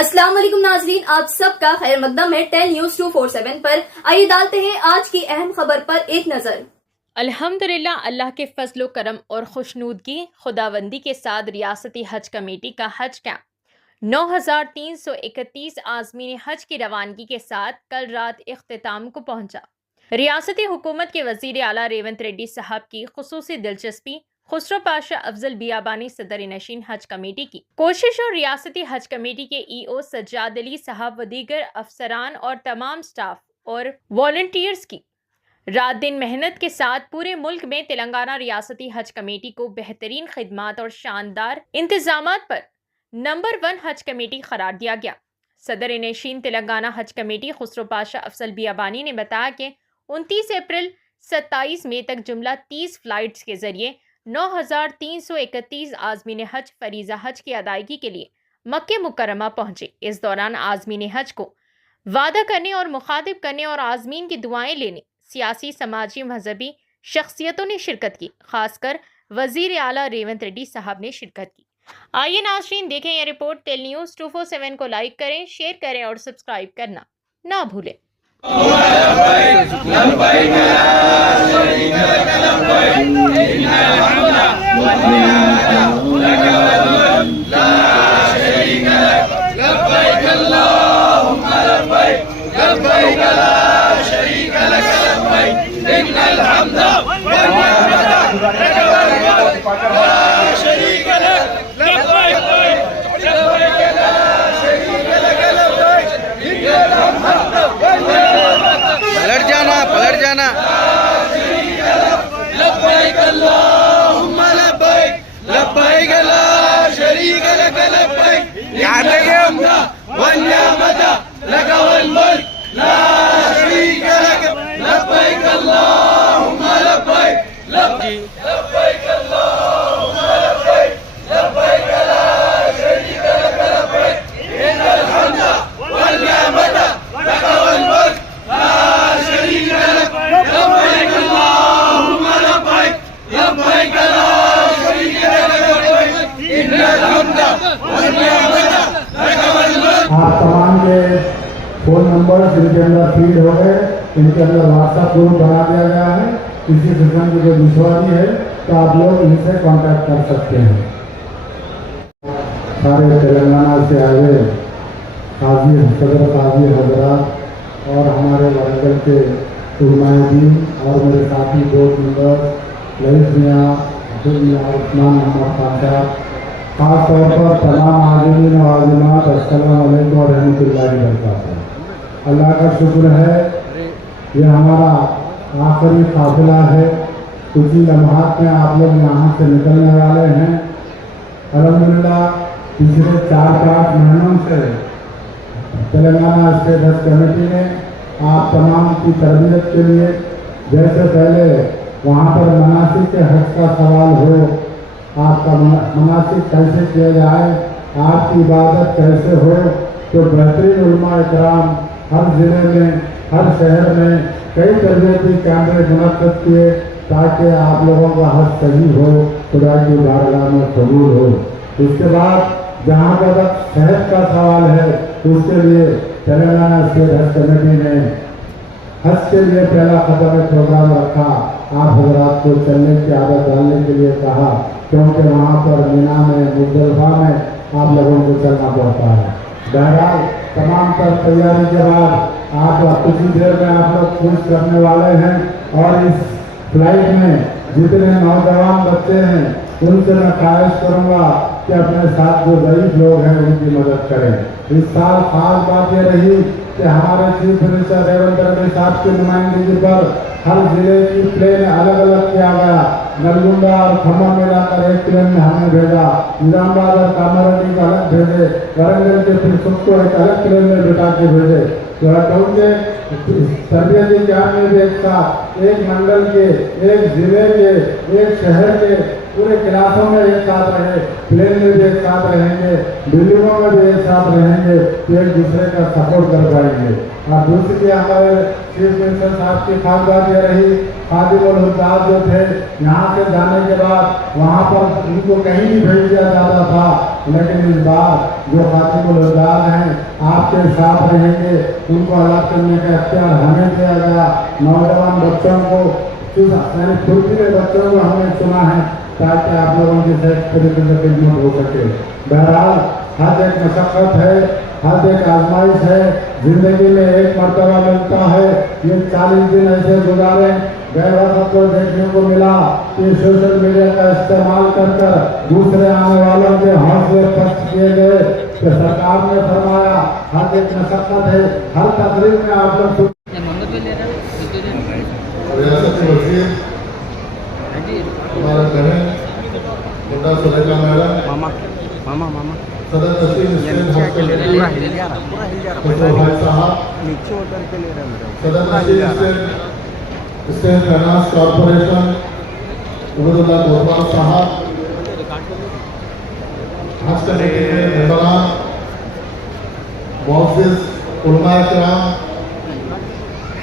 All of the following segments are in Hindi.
अस्सलाम वालेकुम नाजरीन, आप सबका खैर मकदम है 10 न्यूज 247 पर। आइए डालते हैं आज की अहम खबर पर एक नजर। अल्हम्दुलिल्लाह, अल्लाह के फजल करम और खुशनूदगी खुदाबंदी के साथ रियासती हज कमेटी का हज कैंप 9331 आज़मीन हज की रवानगी के साथ कल रात इख्तिताम को पहुंचा। रियासती हुकूमत के वजीर आला रेवंत रेड्डी साहब की खुसूसी दिलचस्पी, खुसरो पाशा अफजल बियाबानी सदर नशीन हज कमेटी की कोशिश और रियासती हज कमेटी के ईओ सज्जाद अली साहब व दीगर अफसरान और तमाम स्टाफ और वॉलंटियर्स की रात दिन मेहनत के साथ पूरे मुल्क में तेलंगाना रियासती हज कमेटी को बेहतरीन खिदमात और शानदार इंतजामात पर नंबर 1 हज कमेटी करार दिया गया। सदर नशीन तेलंगाना हज कमेटी खुसरो पाशा अफजल बियाबानी ने बताया कि 29 अप्रैल 27 मई तक जुमला 30 फ्लाइट्स के जरिए 9331 आज़मीन हज फरीजा हज की अदायगी के लिए मक्के मुकर्रमा पहुंचे। इस दौरान आज़मीन हज को वादा करने और मुखातिब करने और आज़मीन की दुआएं लेने सियासी, समाजी, मजहबी शख्सियतों ने शिरकत की। खासकर वजीर आला रेवंत रेड्डी साहब ने शिरकत की। आइए नाज़रीन देखें यह रिपोर्ट। तेल न्यूज़ 247 को लाइक करें, शेयर करें और सब्सक्राइब करना ना भूलें। पलट जाना लब्बैक अल्लाहुम्मा लब्बैक लब्बैक ला शरीक लक लब्बैक याद है वन्यामत लक वल मुल्क ला शरीक लक लब्बैक अल्लाहुम्मा लब्बैक लब्बैक अल्लाहुम्मा लब्बैक लब्बैक ला शरीक लक लब्बैक इन्नल हम्द वल निअमत लक वल मुल्क आप तमाम के फोन नंबर जिनके अंदर फीड हो गए, इनके अंदर व्हाट्सएप ग्रुप बना दिया गया है। किसी किस्म की जो दुश्वारी है तो आप लोग इनसे कांटेक्ट कर सकते हैं। सारे तेलंगाना से आए काजी सदर काजी हजरात और हमारे वारंगल के उलमाए और मेरे साथी दोस्त मेंबर ललित मियाँ, अब्दुल मियाँ, उस्मान मोहम्मद पाशा, खास तौर पर तमाम आज़मीन और आज़िमात अस्सलाम वालेकुम व रहमतुल्लाहि व बरकातहू। अल्लाह का शुक्र है, ये हमारा आखिरी काफिला है। कुछ ही लम्हात में आप लोग यहाँ से निकलने वाले हैं। अल्हम्दुलिल्लाह पिछले 4-5 महीनों से तेलंगाना स्टेट हज कमेटी ने आप तमाम की तरबियत के लिए, जैसे पहले वहाँ पर मनासिक के हज का सवाल हो, आपका मनासिक कैसे किया जाए, आपकी इबादत कैसे हो, तो बेहतरीन उलमा इकराम हर ज़िले में, हर शहर में कई तरबियती कैमरे मुनक़्क़िद किए ताकि आप लोगों का हज सही हो, खुदा की बारगाह में कबूल हो। उसके बाद जहाँ तक सेहत का सवाल है, उसके लिए तेलंगाना स्टेट हज कमेटी ने हज के लिए पहला कदम प्रोग्राम रखा। आप हजरात को चलने की आदत डालने के लिए कहा, क्योंकि वहाँ पर मीना में, मुज़दलिफ़ा में आप लोगों को चलना पड़ता है। बहरहाल तमाम तर तैयारी के बाद आप कुछ ही देर में आप लोग खुश करने वाले हैं। और इस फ्लाइट में जितने नौजवान बच्चे हैं उनसे मैं ख्वाहिश करूँगा कि अपने साथ जो ज़ईफ़ लोग हैं उनकी मदद करें। इस साल खास बात ये रही कि हमारे चीफ मिनिस्टर रेवंत रेड्डी साहब की नुमाइंदगी पर हर जिले की प्लेन अलग अलग किया गया। नलगुंडा और खम्मम मिलाकर एक प्लेन में हमें भेजा, निजामाबाद और कामारेड्डी को अलग भेजे, वारंगल के फिर सबको एक अलग प्लेन में बिठा के भेजे। तो कहूँगे तरबियती कैंप में भी एक साथ, एक मंडल के, एक जिले के, एक शहर के पूरे क्लासों में एक साथ रहे, प्लेन में भी एक साथ रहेंगे, बिल्डिंगों में भी एक साथ रहेंगे, तो एक दूसरे का सपोर्ट कर पाएंगे। और दूसरी हमारे चीफ मिनिस्टर साहब की खास बात यह रही, खादिम और हुज्जाज जो थे यहाँ से जाने के बाद वहाँ पर उनको कहीं भी भेज दिया जाता था लेकिन इस बार जो खातिमुल इमदाद हैं आपके साथ रहेंगे, उनको अलग करने का अख्तियार हमें दिया गया। नौजवान बच्चों को फुर्तीले बच्चों को हमने चुना है ताकि आप लोगों की सही तरीके से खिदमत हो सके। बहरहाल हर एक मशक्क़त है, हर एक आजमाइश है, जिंदगी में एक मर्तबा मिलता है। ये 40 दिन ऐसे गुजारे, गए वक्त को देखने को मिला कि सोशल मीडिया का इस्तेमाल कर दूसरे आने वालों के हौसले पस्त किए गए। तो सरकार ने फरमाया हर एक मशक्क़त है, हर तकरीब में आप लोग रियासती वज़ीर हमारे बहन मुंडा सुलेखा मैडम, सदर नसीम भाई साहब, सदर Naseem state finance corporation Ubaidullah कोतवाल साहब, हज कमेटी के मेंबरान, मुअज़्ज़िज़ उलमा किराम,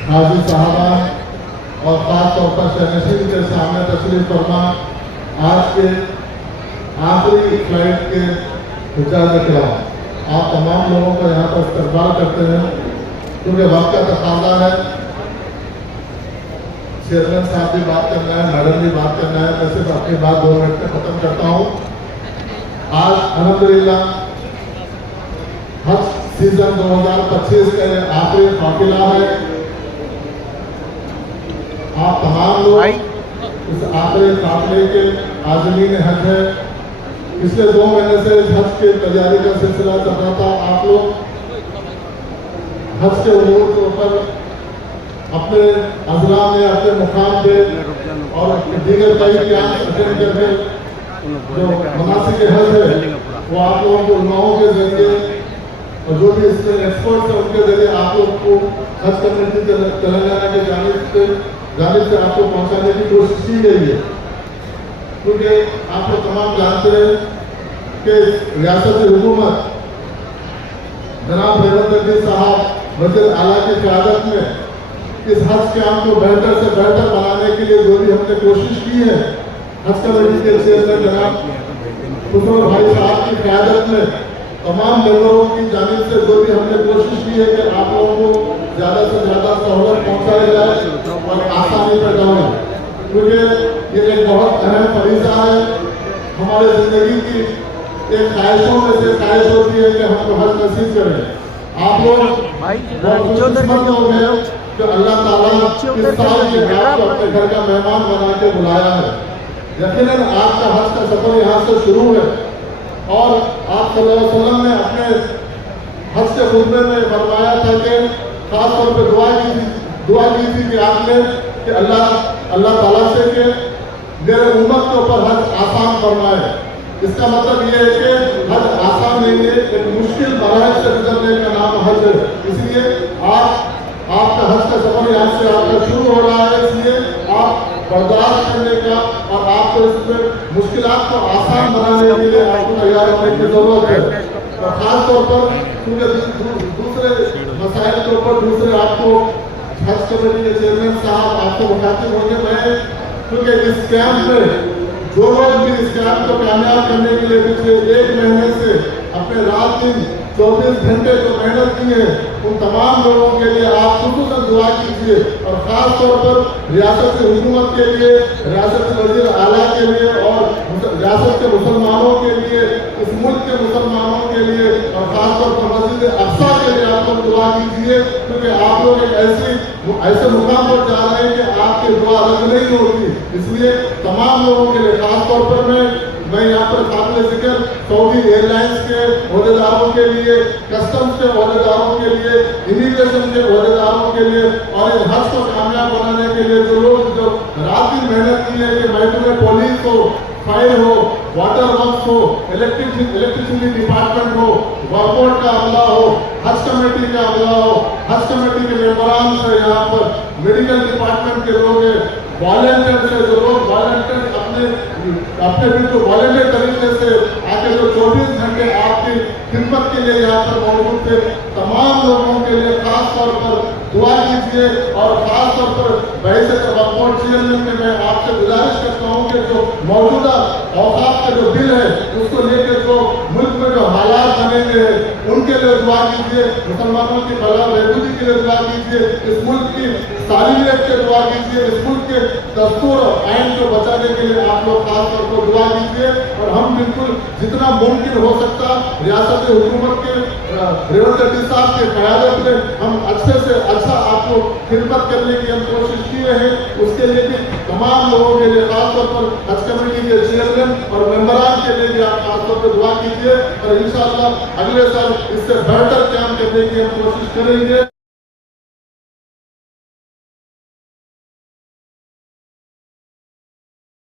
हाजी साहबा और ख़ास तौर पर शहनशीन के सामने तशरीफ़ फरमा आज के आखिरी फ्लाइट के हुज्जाज किराम, आप तमाम लोगों का यहाँ पर इस्तकबाल करते हैं क्योंकि वक्त का तकाज़ा है। चेयरमैन साहब भी बात करना है, मैडम भी बात करना है, मैं सिर्फ अपनी बात 2 मिनट में ख़त्म करता हूँ। आज अल्हम्दुलिल्लाह हज सीजन 2025 का आखिरी काफिला है। आप तमाम लोग इस आखिरी काफिले के आज़मीन हज है। पिछले 2 महीने से इस हज की तैयारी का सिलसिला चल रहा था। आप लोग हज के उमूर के ऊपर अपने अज़ला में, अपने मुकाम पे और दीगर कई करके जो मनासिक हज है वो आप लोगों के उलमाओं के जरिए और जो भी इसमें एक्सपर्ट्स हैं उनके जरिए आप लोग को हज कमेटी तेलंगाना के जानिब से आपको पहुंचाने की कोशिश की गई है। क्योंकि आप लोग तमाम जानते हैं कि रियासती हुकूमत जनाब रेवंत रेड्डी साहब वज़ीर आला की क़यादत में इस हज कैंप को बेहतर से बेहतर बनाने के लिए जो भी हमने कोशिश की है, हज कमेटी के चेयरमैन जनाब खुसरो भाई साहब की क़यादत में तमाम मेंबरों की जानिब से जो भी हमने कोशिश की है कि आप लोगों को ज़्यादा से ज़्यादा सहूलत पहुँचाया जाए और आसानी पर जाए, क्योंकि ये एक बहुत अहम फरीज़ा है। हमारे ज़िंदगी की एक ख्वाहिशों में से ख्वाहिश होती है कि हमको हज नसीब करें। आप लोग बहुत खुशकिस्मत लोग हैं कि अल्लाह ताला इस साल की रात को अपने घर का मेहमान बना के बुलाया है। यकीनन आपका हज का सफ़र यहाँ से शुरू है और आप सल्लल्लाहु अलैहि वसल्लम ने अपने हज के खुतबे में फरमाया था कि खास तौर पर दुआ की थी कि आपने कि अल्लाह ताला से कि मेरे उम्मत के ऊपर हज आसान फरमाए। इसका मतलब ये है कि हज आसान नहीं है, एक मुश्किल मराहल से गुजरने का नाम हज है। इसलिए आपका हज का सफर यहाँ से आपका शुरू हो रहा है, इसलिए आप बर्दाश्त करने का और आपको इसमें मुश्किलात को आसान बनाने के लिए आपको तैयार होने की जरूरत है। और खास तौर पर क्योंकि दूसरे मसाइल के ऊपर दूसरे आपको हज कमेटी के चेयरमैन साहब आपको मुखातिब होंगे। मैं क्योंकि इस कैंप में जो लोग भी इस कैंप को कामयाब करने के लिए पिछले 1 महीने से अपने रात दिन 24 घंटे जो मेहनत की है, उन तमाम लोगों के लिए आप खुसूसन दुआ कीजिए और ख़ास तौर पर रियासत की हुकूमत के लिए, रियासत के वज़ीर आला के लिए और रियासत के मुसलमानों के लिए, इस मुल्क के मुसलमानों के लिए और ख़ास तौर पर मस्जिद अक़सा के लिए आप लोग दुआ कीजिए, क्योंकि आप लोग एक ऐसे मुकाम पर जा रहे हैं कि आपकी दुआ रद्द नहीं होती। इसलिए तमाम लोगों के लिए खास तौर पर मैं यहाँ पर काबिल जिक्र सऊदी एयरलाइंस के अहदेदारों के लिए, कस्टम्स के अहदेदारों के लिए, इमिग्रेशन के अहदेदारों के लिए और इस हज को कामयाब बनाने के लिए जो लोग जो रात दिन मेहनत की है कि महकमे पुलिस हो, फायर हो, वाटर वर्क्स हो, इलेक्ट्रिसिटी डिपार्टमेंट हो, वर्कआउट का अमला हो, हज कमेटी का अमला हो, हज कमेटी के मेंबरान से यहाँ पर मेडिकल डिपार्टमेंट के लोग हैं, वॉलंटियर से जो लोग वॉलंटियर अपने बिल्कुल वॉलंटियर तरीके से आके जो 24 घंटे आपकी खिदमत के लिए यहाँ पर मौजूद थे, तमाम लोगों के लिए खास तौर पर दुआ कीजिए और खास तौर पर वैसे वर्कआउट चेयरमैन में मैं आपसे गुजारिश करता हूँ कि जो मौजूदा औकात का जो बिल है उसको लेकर जो मुल्क कीजिए, मुसलमानों की भला बहबूदी के लिए दुआ कीजिए, इस मुल्क की सालियत के दुआ कीजिए, इस मुल्क के दस्तूर और आइन को बचाने के लिए आप लोग खास तौर पर दुआ कीजिए। और हम बिल्कुल जितना मुमकिन हो सकता रियासत हुकूमत के रेवंत रेड्डी साहब के क़यादत में हम अच्छे से अच्छा आपको खिदमत करने की हम कोशिश किए हैं। उसके लिए भी तमाम लोगों के लिए खासतौर पर हज कमेटी के चेयरमैन और मेंबरान के लिए भी आप खासतौर पर दुआ कीजिए और इंशाअल्लाह अगले साल इससे बेहतर काम करने की हम कोशिश करेंगे।